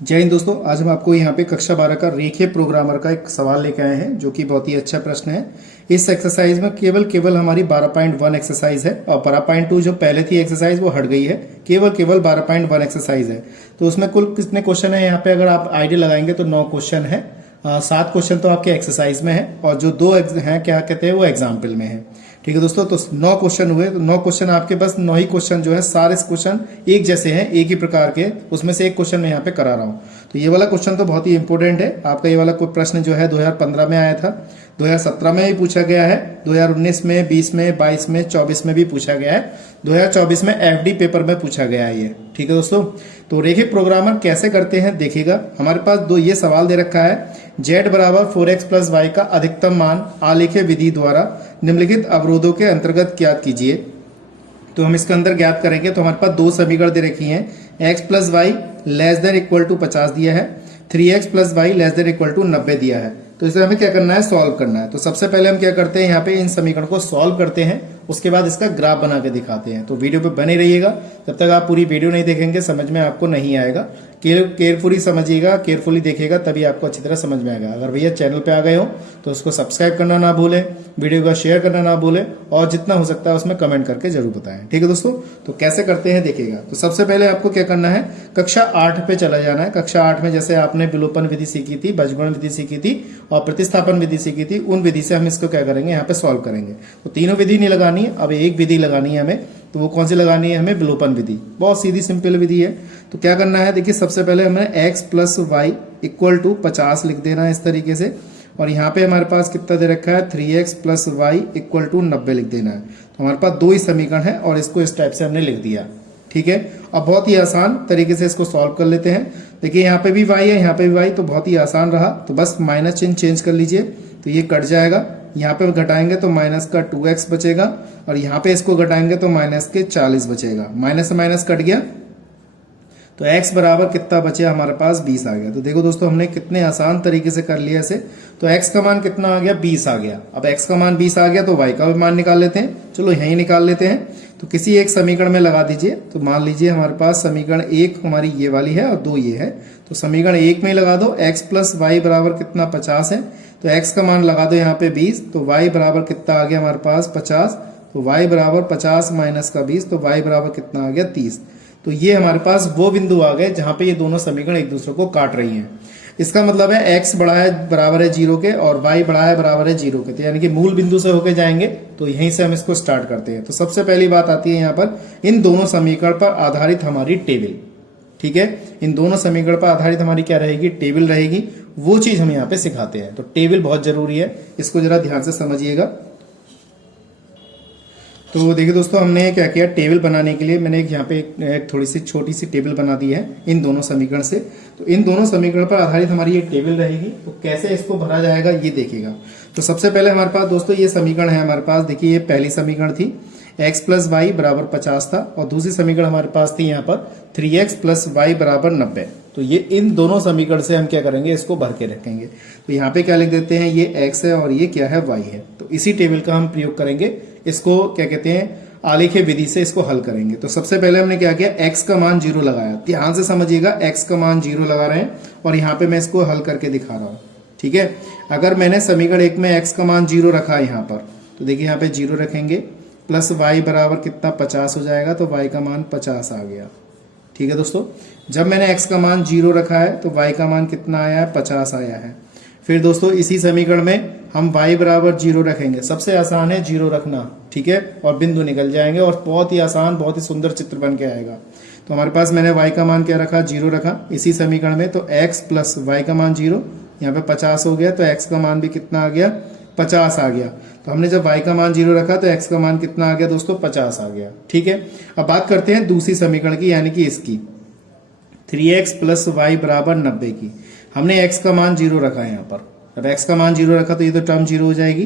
जय हिंद दोस्तों। आज हम आपको यहाँ पे कक्षा 12 का रेखीय प्रोग्रामर का एक सवाल लेके आए हैं जो कि बहुत ही अच्छा प्रश्न है। इस एक्सरसाइज में केवल हमारी 12.1 एक्सरसाइज है और 12.2 जो पहले थी एक्सरसाइज वो हट गई है। केवल 12.1 एक्सरसाइज है। तो उसमें कुल कितने क्वेश्चन है यहाँ पे अगर आप आइडिया लगाएंगे तो 9 क्वेश्चन है। 7 क्वेश्चन तो आपके एक्सरसाइज में है और जो 2 हैं क्या कहते हैं वो एग्जाम्पल में है। ठीक है दोस्तों, तो 9 क्वेश्चन हुए। तो 9 क्वेश्चन आपके बस 9 ही क्वेश्चन जो है सारे क्वेश्चन एक जैसे हैं, एक ही प्रकार के। उसमें से एक क्वेश्चन मैं यहाँ पे करा रहा हूँ। तो ये वाला क्वेश्चन तो बहुत ही इंपॉर्टेंट है। आपका ये वाला कोई प्रश्न जो है 2015 में आया था, 2017 में भी पूछा गया है, 2019 में, 20 में, 22 में, 24 में भी पूछा गया है, 2024 में एफडी पेपर में पूछा गया है ये। ठीक है दोस्तों, तो रेखीय प्रोग्रामर कैसे करते हैं देखिएगा। हमारे पास दो ये सवाल दे रखा है, z बराबर 4x प्लस वाई का अधिकतम मान आलेखीय विधि द्वारा निम्नलिखित अवरोधों के अंतर्गत ज्ञात कीजिए। तो हम इसके अंदर ज्ञात करेंगे तो हमारे पास 2 समीकरण दे रखी हैं। x plus Y less than equal to 50 दिया है, 3x plus Y less than equal to 90 दिया है। तो इसे हमें क्या करना है, सॉल्व करना है। तो सबसे पहले हम क्या करते हैं, यहाँ पे इन समीकरण को सॉल्व करते हैं, उसके बाद इसका ग्राफ बना के दिखाते हैं। तो वीडियो पे बने रहिएगा, जब तक आप पूरी वीडियो नहीं देखेंगे समझ में आपको नहीं आएगा। केयरफुली समझिएगा, केयरफुली देखिएगा, तभी आपको अच्छी तरह समझ में आएगा। अगर भैया चैनल पे आ गए हो तो उसको सब्सक्राइब करना ना भूलें, वीडियो का शेयर करना ना भूलें और जितना हो सकता है उसमें कमेंट करके जरूर बताएं। ठीक है दोस्तों, तो कैसे करते हैं देखिएगा। तो सबसे पहले आपको क्या करना है, कक्षा 8 पे चला जाना है। कक्षा 8 में जैसे आपने विलोपन विधि सीखी थी, बीजगुणन विधि सीखी थी और प्रतिस्थापन विधि सीखी थी, उन विधि से हम इसको क्या करेंगे, यहाँ पे सॉल्व करेंगे। तो तीनों विधि नहीं लगानी है, अब एक विधि लगानी है हमें। तो वो कौन सी लगानी है हमें, विलोपन विधि। बहुत सीधी सिंपल विधि है। तो क्या करना है, देखिए सबसे पहले हमें x plus Y equal to 50 लिख देना है इस तरीके से। और यहाँ पे हमारे पास कितना दे रखा है, 3x plus Y equal to 90 लिख देना है। तो हमारे पास 2 ही समीकरण है और इसको इस टाइप से हमने लिख दिया। ठीक है, अब बहुत ही आसान तरीके से इसको सॉल्व कर लेते हैं। देखिए यहाँ पे भी y है, यहाँ पे भी y, तो बहुत ही आसान रहा। तो बस माइनस चिन्ह चेंज कर लीजिए, तो ये कट जाएगा। यहाँ पे घटाएंगे तो माइनस का 2x बचेगा और यहाँ पे इसको घटाएंगे तो माइनस के 40 बचेगा। माइनस से माइनस कट गया तो x बराबर कितना बचे, हमारे पास 20 आ गया। तो देखो दोस्तों, हमने कितने आसान तरीके से कर लिया इसे। तो x का मान कितना आ गया, 20 आ गया। अब x का मान 20 आ गया तो y का भी मान निकाल लेते हैं। चलो यहीं निकाल लेते हैं। तो किसी एक समीकरण में लगा दीजिए। तो मान लीजिए हमारे पास समीकरण 1 हमारी ये वाली है और 2 ये है। तो समीकरण 1 में लगा दो, x प्लस वाई बराबर कितना, 50 है। तो x का मान लगा दो यहाँ पे 20, तो y बराबर कितना आ गया हमारे पास, 50। तो y बराबर 50 माइनस का 20, तो y बराबर कितना आ गया, 30। तो ये हमारे पास वो बिंदु आ गए जहां पे ये दोनों समीकरण एक दूसरे को काट रही हैं। इसका मतलब है x बड़ा है बराबर है 0 के और y बड़ा है बराबर है 0 के। तो यानी कि मूल बिंदु से होके जाएंगे। तो यहीं से हम इसको स्टार्ट करते हैं। तो सबसे पहली बात आती है यहाँ पर, इन दोनों समीकरण पर आधारित हमारी टेबल। ठीक है, इन दोनों समीकरण पर आधारित हमारी क्या रहेगी, टेबल रहेगी। वो चीज हम यहाँ पे सिखाते हैं। तो टेबल बहुत जरूरी है, इसको जरा ध्यान से समझिएगा। तो देखिए दोस्तों, हमने क्या किया, टेबल बनाने के लिए मैंने यहाँ पे एक थोड़ी सी छोटी सी टेबल बना दी है इन दोनों समीकरण से। तो इन दोनों समीकरण पर आधारित हमारी ये टेबल रहेगी। तो कैसे इसको भरा जाएगा ये देखिएगा। तो सबसे पहले हमारे पास दोस्तों ये समीकरण है हमारे पास। देखिए ये पहली समीकरण थी, x प्लस वाई बराबर 50 था और दूसरी समीकरण हमारे पास थी यहाँ पर 3x प्लस वाई बराबर 90। तो ये इन दोनों समीकरण से हम क्या करेंगे, इसको भर के रखेंगे। तो यहाँ पे क्या लिख देते हैं, ये x है और ये क्या है, y है। तो इसी टेबल का हम प्रयोग करेंगे, इसको क्या कहते हैं, आलेखीय विधि से इसको हल करेंगे। तो सबसे पहले हमने क्या किया, x का मान 0 लगाया। ध्यान से समझिएगा, x का मान 0 लगा रहे हैं और यहाँ पे मैं इसको हल करके दिखा रहा हूँ। ठीक है, अगर मैंने समीकरण 1 में x का मान 0 रखा है यहाँ पर, तो देखिए यहाँ पे 0 रखेंगे, प्लस y बराबर कितना, 50 हो जाएगा। तो y का मान 50 आ गया। ठीक है दोस्तों, जब मैंने x का मान 0 रखा है तो y का मान कितना आया है, 50 आया है। फिर दोस्तों इसी समीकरण में हम y बराबर 0 रखेंगे। सबसे आसान है 0 रखना, ठीक है, और बिंदु निकल जाएंगे और बहुत ही आसान, बहुत ही सुंदर चित्र बन के आएगा। तो हमारे पास मैंने y का मान क्या रखा, 0 रखा इसी समीकरण में। तो x प्लस वाई का मान 0, यहाँ पे 50 हो गया। तो x का मान भी कितना आ गया, 50 आ गया। तो हमने जब y का मान 0 रखा तो x का मान कितना आ गया दोस्तों, 50 आ गया। ठीक है, अब बात करते हैं दूसरी समीकरण की, यानी कि इसकी 3x प्लस वाई बराबर 90 की। हमने x का मान 0 रखा है यहाँ पर। अब x का मान 0 रखा तो ये तो टर्म 0 हो जाएगी,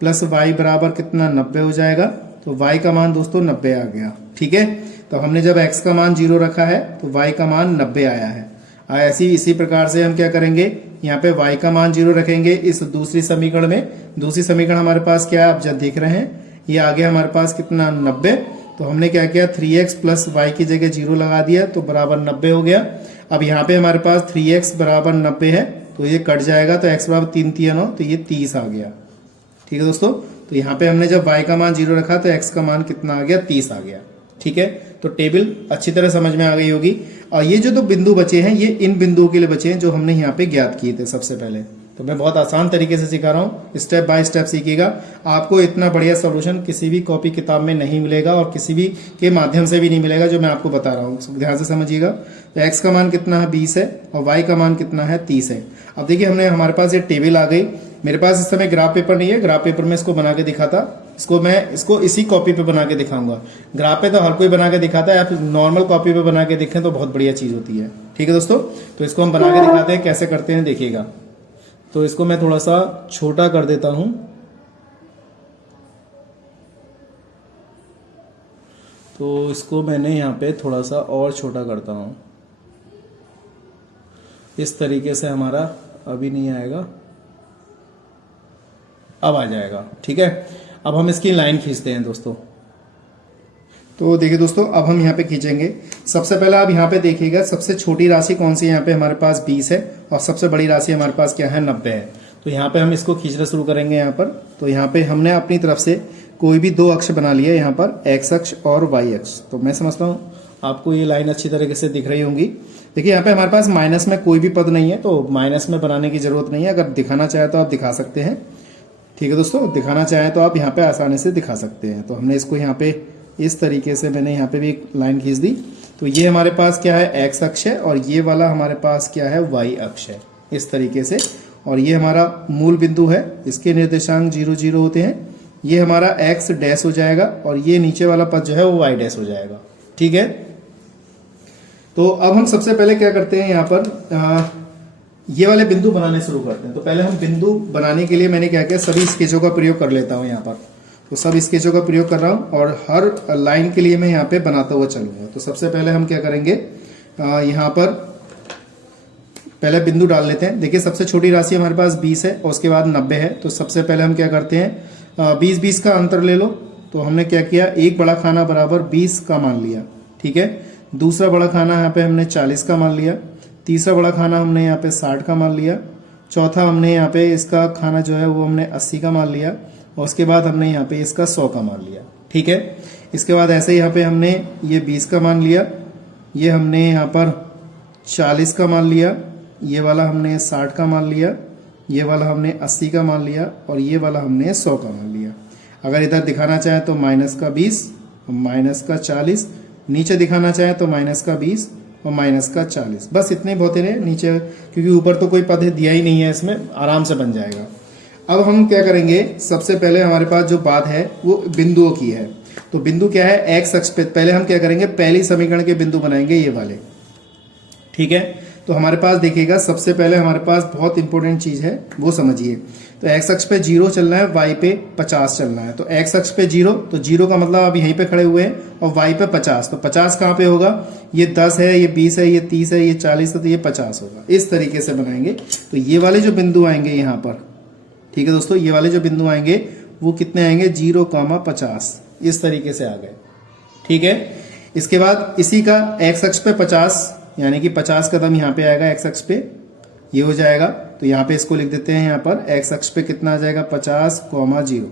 प्लस y बराबर कितना, 90 हो जाएगा। तो y का मान दोस्तों 90 आ गया। ठीक है, तो हमने जब x का मान 0 रखा है तो y का मान 90 आया है। ऐसी इसी प्रकार से हम क्या करेंगे, यहाँ पे y का मान 0 रखेंगे इस दूसरी समीकरण में। दूसरी समीकरण हमारे पास क्या है, आप जब देख रहे हैं, ये आगे हमारे पास कितना, 90। तो हमने क्या किया, 3x प्लस वाई की जगह 0 लगा दिया तो बराबर 90 हो गया। अब यहाँ पे हमारे पास 3x बराबर 90 है, तो ये कट जाएगा, तो x बराबर 3 3 9, तो ये 30 आ गया। ठीक है दोस्तों, तो यहाँ पे हमने जब y का मान 0 रखा तो x का मान कितना आ गया, 30 आ गया। ठीक है, तो टेबल अच्छी तरह समझ में आ गई होगी। और ये जो 2 बिंदु बचे हैं, ये इन बिंदुओं के लिए बचे हैं जो हमने यहाँ पे ज्ञात किए थे सबसे पहले। तो मैं बहुत आसान तरीके से सिखा रहा हूँ, स्टेप बाय स्टेप सीखिएगा। आपको इतना बढ़िया सॉल्यूशन किसी भी कॉपी किताब में नहीं मिलेगा और किसी भी के माध्यम से भी नहीं मिलेगा जो मैं आपको बता रहा हूँ। ध्यान से समझिएगा। तो x का मान कितना है, 20 है, और y का मान कितना है, 30 है। अब देखिए हमारे पास ये टेबल आ गई। मेरे पास इस समय ग्राफ पेपर नहीं है, ग्राफ पेपर में इसको बना के दिखाता, इसको इसी कॉपी पे बना के दिखाऊंगा। ग्राफ पे तो हर कोई बना के दिखाता है, आप नॉर्मल कॉपी पे बना के देखें तो बहुत बढ़िया चीज होती है। ठीक है दोस्तों, तो इसको हम बना के दिखाते हैं, कैसे करते हैं देखिएगा। तो इसको मैं थोड़ा सा छोटा कर देता हूं, तो इसको मैंने यहाँ पे थोड़ा सा और छोटा करता हूं। इस तरीके से हमारा अभी नहीं आएगा, अब आ जाएगा। ठीक है, अब हम इसकी लाइन खींचते हैं दोस्तों। तो देखिए दोस्तों, अब हम यहाँ पे खींचेंगे। सबसे पहले आप यहाँ पे देखिएगा, सबसे छोटी राशि कौन सी है, यहाँ पे हमारे पास 20 है, और सबसे बड़ी राशि हमारे पास क्या है, 90 है। तो यहाँ पे हम इसको खींचना शुरू करेंगे यहाँ पर। तो यहाँ पे हमने अपनी तरफ से कोई भी 2 अक्ष बना लिए, यहाँ पर x अक्ष और y अक्ष। तो मैं समझता हूँ आपको ये लाइन अच्छी तरीके से दिख रही होंगी। देखिए यहाँ पे हमारे पास माइनस में कोई भी पद नहीं है, तो माइनस में बनाने की जरूरत नहीं है। अगर दिखाना चाहे तो आप दिखा सकते हैं। ठीक है दोस्तों, दिखाना चाहें तो आप यहाँ पे आसानी से दिखा सकते हैं। तो हमने इसको यहाँ पे इस तरीके से मैंने यहाँ पे भी एक लाइन खींच दी। तो ये हमारे पास क्या है, x अक्ष है, और ये वाला हमारे पास क्या है, y अक्ष है, इस तरीके से। और ये हमारा मूल बिंदु है, इसके निर्देशांक 0 0 होते हैं। ये हमारा x डैश हो जाएगा, और ये नीचे वाला पद जो है वो y डैश हो जाएगा। ठीक है, तो अब हम सबसे पहले क्या करते हैं, यहाँ पर ये वाले बिंदु बनाने शुरू करते हैं। तो पहले हम बिंदु बनाने के लिए मैंने क्या किया, सभी स्केचों का प्रयोग कर लेता हूँ यहाँ पर। तो सब स्केचों का प्रयोग कर रहा हूँ, और हर लाइन के लिए मैं यहाँ पे बनाता हुआ चलूंगा। तो सबसे पहले हम क्या करेंगे, यहाँ पर पहले बिंदु डाल लेते हैं। देखिए सबसे छोटी राशि हमारे पास 20 है, और उसके बाद 90 है। तो सबसे पहले हम क्या करते हैं, 20-20 का अंतर ले लो। तो हमने क्या किया, एक बड़ा खाना बराबर 20 का मान लिया। ठीक है, दूसरा बड़ा खाना यहाँ पे हमने 40 का मान लिया। तीसरा बड़ा खाना हमने यहाँ पे 60 का मान लिया। चौथा हमने यहाँ पे इसका खाना जो है वो हमने 80 का मान लिया, और उसके बाद हमने यहाँ पे इसका 100 का मान लिया। ठीक है, इसके बाद ऐसे ही यहाँ पे हमने ये 20 का मान लिया, ये हमने यहाँ पर 40 का मान लिया, ये वाला हमने 60 का मान लिया, ये वाला हमने 80 का मान लिया, और ये वाला हमने 100 का मान लिया। अगर इधर दिखाना चाहे तो -20, -40, नीचे दिखाना चाहे तो -20 और -40। बस इतने बहुत हैं नीचे, क्योंकि ऊपर तो कोई पद दिया ही नहीं है, इसमें आराम से बन जाएगा। अब हम क्या करेंगे, सबसे पहले हमारे पास जो बात है वो बिंदुओं की है। तो बिंदु क्या है, x अक्ष पे पहले हम क्या करेंगे, पहली समीकरण के बिंदु बनाएंगे, ये वाले। ठीक है, तो हमारे पास देखिएगा सबसे पहले हमारे पास बहुत इंपॉर्टेंट चीज है, वो समझिए। तो x अक्ष पे 0 चलना है, y पे 50 चलना है। तो x अक्ष पे 0, तो 0 का मतलब आप यहीं पे खड़े हुए हैं, और y पे 50। तो 50 कहाँ पे होगा, ये 10 है, ये 20 है, ये 30 है, ये 40 है, तो ये 50 होगा। इस तरीके से बनाएंगे। तो ये वाले जो बिंदु आएंगे यहाँ पर, ठीक है दोस्तों, ये वाले जो बिंदु आएंगे वो कितने आएंगे, 0,50, इस तरीके से आ गए। ठीक है, इसके बाद इसी का x अक्ष पे 50, यानी कि 50 कदम यहाँ पे आएगा x अक्ष पे, ये हो जाएगा। तो यहाँ पे इसको लिख देते हैं, यहाँ पर x अक्ष पे कितना आ जाएगा, 50,0।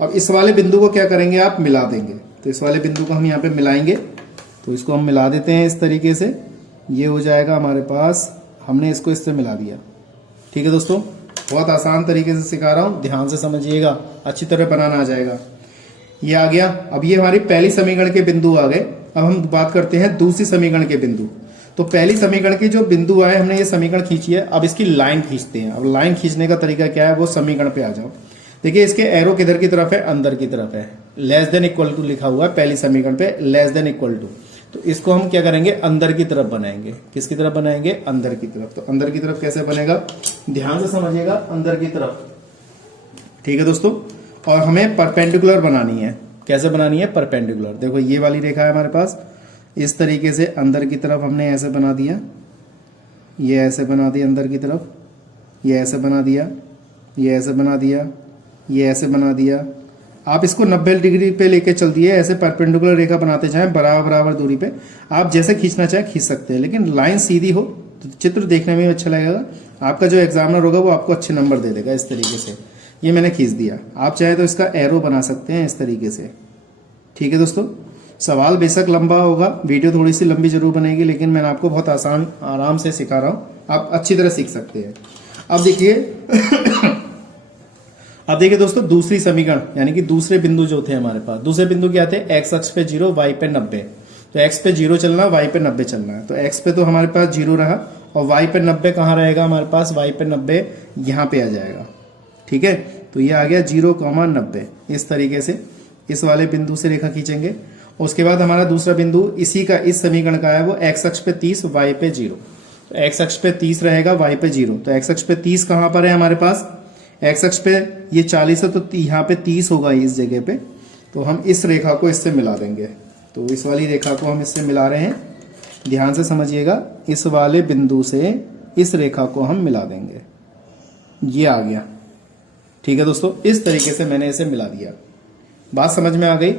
अब इस वाले बिंदु को क्या करेंगे, आप मिला देंगे। तो इस वाले बिंदु को हम यहाँ पे मिलाएंगे। तो इसको हम मिला देते हैं इस तरीके से, ये हो जाएगा हमारे पास, हमने इसको इससे मिला दिया। ठीक है दोस्तों, बहुत आसान तरीके से सिखा रहा हूँ, ध्यान से समझिएगा, अच्छी तरह बनाना आ जाएगा। ये आ गया। अब ये हमारी पहली समीकरण के बिंदु आ गए। अब हम बात करते हैं दूसरी समीकरण के बिंदु। तो पहली समीकरण के जो बिंदु आए, हमने ये समीकरण खींची है, अब इसकी लाइन खींचते हैं। अब लाइन खींचने का तरीका क्या है, वो समीकरण पे आ जाओ। देखिए इसके एरो किधर की तरफ है, अंदर की तरफ है, <= लिखा हुआ है पहली समीकरण पे, <= तो इसको हम क्या करेंगे, अंदर की तरफ बनाएंगे। किसकी तरफ बनाएंगे, अंदर की तरफ। तो अंदर की तरफ कैसे बनेगा, ध्यान से समझिएगा, अंदर की तरफ। ठीक है दोस्तों, और हमें परपेंडिकुलर बनानी है। कैसे बनानी है, परपेंडिकुलर। देखो ये वाली रेखा है हमारे पास, इस तरीके से अंदर की तरफ हमने ऐसे बना दिया, ये ऐसे बना दिया अंदर की तरफ, ये ऐसे बना दिया, ये ऐसे बना दिया, ये ऐसे बना दिया, आप इसको 90 डिग्री पे लेके चल दिए, ऐसे परपेंडिकुलर रेखा बनाते जाएं बराबर बराबर दूरी पे। आप जैसे खींचना चाहे खींच सकते हैं, लेकिन लाइन सीधी हो तो चित्र देखने में भी अच्छा लगेगा। आपका जो एग्जामिनर होगा वो आपको अच्छे नंबर दे देगा। इस तरीके से ये मैंने खींच दिया। आप चाहे तो इसका एरो बना सकते हैं इस तरीके से। ठीक है दोस्तों, सवाल बेशक लंबा होगा, वीडियो थोड़ी सी लंबी जरूर बनेगी, लेकिन मैं आपको बहुत आसान आराम से सिखा रहा हूँ, आप अच्छी तरह सीख सकते हैं। अब देखिए अब देखिए दोस्तों, दूसरी समीकरण यानी कि दूसरे बिंदु जो थे हमारे पास, दूसरे बिंदु क्या थे, एक्स अक्ष पे 0, वाई पे 90। तो एक्स पे 0 चलना, वाई पे 90 चलना है। तो एक्स पे तो हमारे पास 0 रहा, और वाई पे 90 कहाँ रहेगा हमारे पास, वाई पे 90 यहाँ पे आ जाएगा। ठीक है, तो ये आ गया 0,90। इस तरीके से इस वाले बिंदु से रेखा खींचेंगे। उसके बाद हमारा दूसरा बिंदु इसी का, इस समीकरण का है, वो एक्स अक्ष पे 30, वाई पे 0। तो एक्स अक्ष पे 30 रहेगा, वाई पे 0। तो एक्स अक्ष पे 30 कहाँ पर है हमारे पास, एक्स अक्ष पे ये 40 है, तो यहाँ पे 30 होगा इस जगह पे। तो हम इस रेखा को इससे मिला देंगे। तो इस वाली रेखा को हम इससे मिला रहे हैं, ध्यान से समझिएगा। इस वाले बिंदु से इस रेखा को हम मिला देंगे, ये आ गया। ठीक है दोस्तों, इस तरीके से मैंने इसे मिला दिया। बात समझ में आ गई।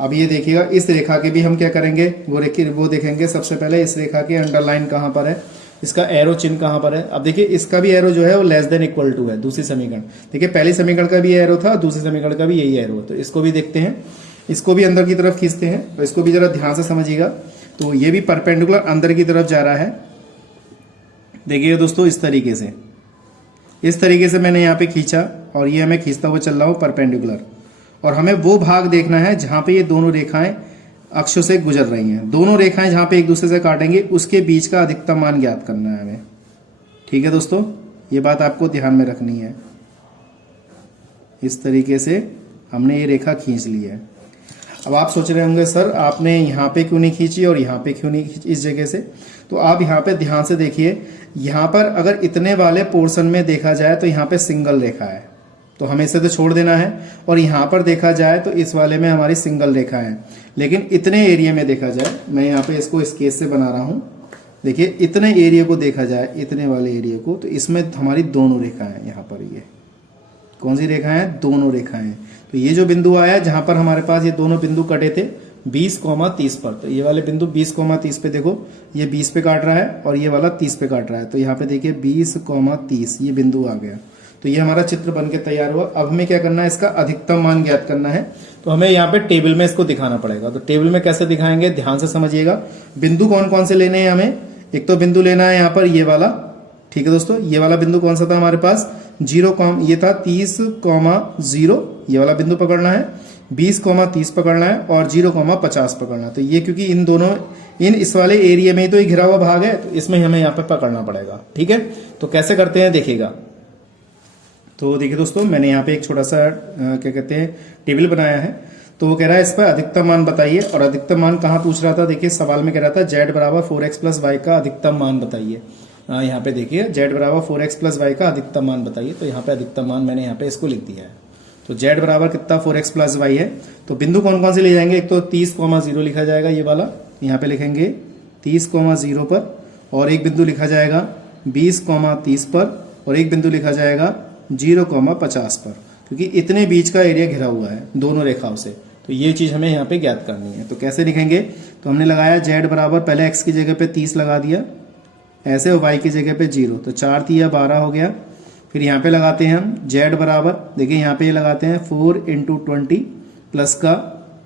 अब ये देखिएगा, इस रेखा के भी हम क्या करेंगे, वो देखेंगे। सबसे पहले इस रेखा के अंडरलाइन कहाँ पर है, इसका एरो चिन्ह कहाँ पर है। अब देखिए, इसका भी एरो जो है वो लेस देन इक्वल टू है, दूसरी समीकरण। देखिए, पहली समीकरण का भी एरो था, दूसरी समीकरण का भी यही एरो है। तो इसको भी देखते हैं, इसको भी अंदर की तरफ खींचते हैं। तो इसको भी जरा ध्यान से समझिएगा। तो ये भी परपेंडिकुलर अंदर की तरफ जा रहा है। देखिए दोस्तों, इस तरीके से मैंने यहाँ पे खींचा, और ये हमें खींचता हुआ चल रहा हूँ परपेंडिकुलर। और हमें वो भाग देखना है जहां पे ये दोनों रेखाएं अक्षों से गुजर रही हैं। दोनों रेखाएं जहां पे एक दूसरे से काटेंगे, उसके बीच का अधिकतम मान ज्ञात करना है हमें। ठीक है दोस्तों, ये बात आपको ध्यान में रखनी है। इस तरीके से हमने ये रेखा खींच ली है। अब आप सोच रहे होंगे, सर आपने यहाँ पे क्यों नहीं खींची और यहाँ पे क्यों नहीं खींची इस जगह से। तो आप यहाँ पे ध्यान से देखिए, यहाँ पर अगर इतने वाले पोर्शन में देखा जाए तो यहाँ पे सिंगल रेखा है, तो हमें इसे तो छोड़ देना है। और यहाँ पर देखा जाए तो इस वाले में हमारी सिंगल रेखा है। लेकिन इतने एरिया में देखा जाए, मैं यहाँ पे इसको स्केच से बना रहा हूँ। देखिए, इतने एरिया को देखा जाए, इतने वाले एरिया को, तो इसमें हमारी दोनों रेखा है। यहाँ पर ये कौन सी रेखा है, दोनों रेखाएं। तो ये जो बिंदु आया जहां पर हमारे पास ये दोनों बिंदु कटे थे 20,30 पर, तो ये वाले बिंदु 20,30 पे, देखो ये 20 पे काट रहा है और ये वाला 30 पे काट रहा है। तो यहाँ पे देखिए 20,30 ये बिंदु आ गया। तो ये हमारा चित्र बनके तैयार हुआ। अब हमें क्या करना है, इसका अधिकतम मान ज्ञात करना है। तो हमें यहाँ पे टेबल में इसको दिखाना पड़ेगा। तो टेबल में कैसे दिखाएंगे, ध्यान से समझिएगा। बिंदु कौन कौन से लेने हैं हमें, एक तो बिंदु लेना है यहाँ पर ये वाला। ठीक है दोस्तों, ये वाला बिंदु कौन सा था हमारे पास, ये था 30,0, ये वाला बिंदु पकड़ना है। 20,30 पकड़ना है और 0,50 पकड़ना है। तो ये क्योंकि इन दोनों इस वाले एरिया में ही तो ये घिरा हुआ भाग है, तो इसमें हमें यहाँ पे पकड़ना पड़ेगा। ठीक है, तो कैसे करते हैं देखिएगा। तो देखिए दोस्तों, मैंने यहाँ पे एक छोटा सा क्या कहते हैं टेबल बनाया है। तो वो कह रहा है इस पर अधिकतम मान बताइए, और अधिकतम मान कहाँ पूछ रहा था, देखिए सवाल में कह रहा था z बराबर 4x प्लस वाई का अधिकतम मान बताइए। यहाँ पे देखिए z बराबर 4x प्लस वाई का अधिकतम मान बताइए। तो यहाँ पे अधिकतम मान मैंने यहाँ पे इसको लिख दिया है। तो z बराबर कितना 4x प्लस वाई है। तो बिंदु कौन कौन से ले जाएंगे, एक तो 30,0 लिखा जाएगा, ये वाला यहाँ पे लिखेंगे 30,0 पर, और एक बिंदु लिखा जाएगा 20,30 पर, और एक बिंदु लिखा जाएगा 0,50 पर, क्योंकि इतने बीच का एरिया घिरा हुआ है दोनों रेखाओं से। तो ये चीज हमें यहाँ पे ज्ञात करनी है। तो कैसे लिखेंगे, तो हमने लगाया z बराबर, पहले x की जगह पे 30 लगा दिया ऐसे, और y की जगह पे 0, तो 4 3 12 हो गया। फिर यहाँ पे लगाते हैं हम z बराबर, देखिए यहाँ पे लगाते हैं 4 × 20 प्लस का,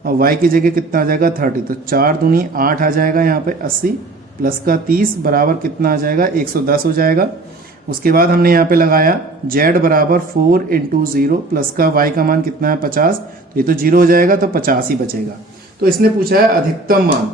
और y की जगह कितना आ जाएगा 30, तो 4 दूनी 8 आ जाएगा यहाँ पे 80, प्लस का 30 बराबर कितना आ जाएगा 110 हो जाएगा। उसके बाद हमने यहाँ पे लगाया z बराबर 4 × 0 प्लस का y का मान कितना है 50, तो ये तो 0 हो जाएगा, तो 50 ही बचेगा। तो इसने पूछा है अधिकतम मान,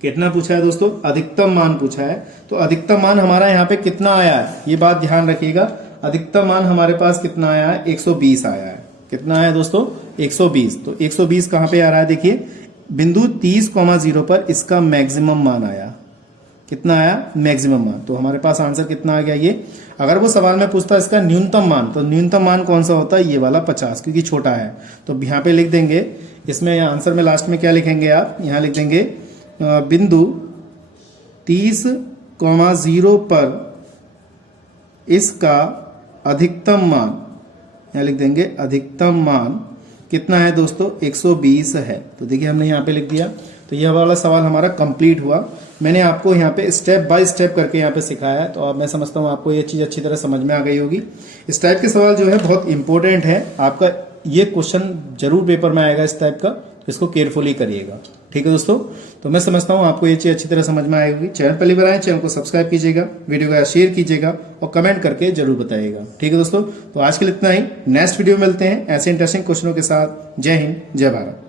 कितना पूछा है दोस्तों, अधिकतम मान पूछा है। तो अधिकतम मान हमारा यहाँ पे कितना आया है, ये बात ध्यान रखिएगा। अधिकतम मान हमारे पास कितना आया है, 120 आया है। कितना आया दोस्तों, 120। तो 120 कहाँ पे आ रहा है, देखिए बिंदु 30,0 पर इसका मैक्सिमम मान आया। कितना आया, मैक्सिमम मान। तो हमारे पास आंसर कितना आ गया ये। अगर वो सवाल में पूछता इसका न्यूनतम मान, तो न्यूनतम मान कौन सा होता है, ये वाला 50, क्योंकि छोटा है। तो यहाँ पे लिख देंगे, इसमें आंसर में लास्ट में क्या लिखेंगे आप, यहाँ लिख देंगे बिंदु 30,0 पर इसका अधिकतम मान, यहाँ लिख देंगे अधिकतम मान कितना है दोस्तों, 120 है। तो देखिए हमने यहाँ पे लिख दिया। तो यह वाला सवाल हमारा कंप्लीट हुआ। मैंने आपको यहाँ पे स्टेप बाय स्टेप करके यहाँ पे सिखाया है, तो अब मैं समझता हूँ आपको ये चीज़ अच्छी तरह समझ में आ गई होगी। इस टाइप के सवाल जो है बहुत इंपॉर्टेंट है, आपका ये क्वेश्चन जरूर पेपर में आएगा इस टाइप का, इसको केयरफुली करिएगा। ठीक है दोस्तों, तो मैं समझता हूँ आपको ये चीज़ अच्छी तरह समझ में आएगी। चैनल पहली बार आए, चैनल को सब्सक्राइब कीजिएगा, वीडियो को शेयर कीजिएगा और कमेंट करके जरूर बताइएगा। ठीक है दोस्तों, तो आज के लिए इतना ही। नेक्स्ट वीडियो में मिलते हैं ऐसे इंटरेस्टिंग क्वेश्चनों के साथ। जय हिंद, जय भारत।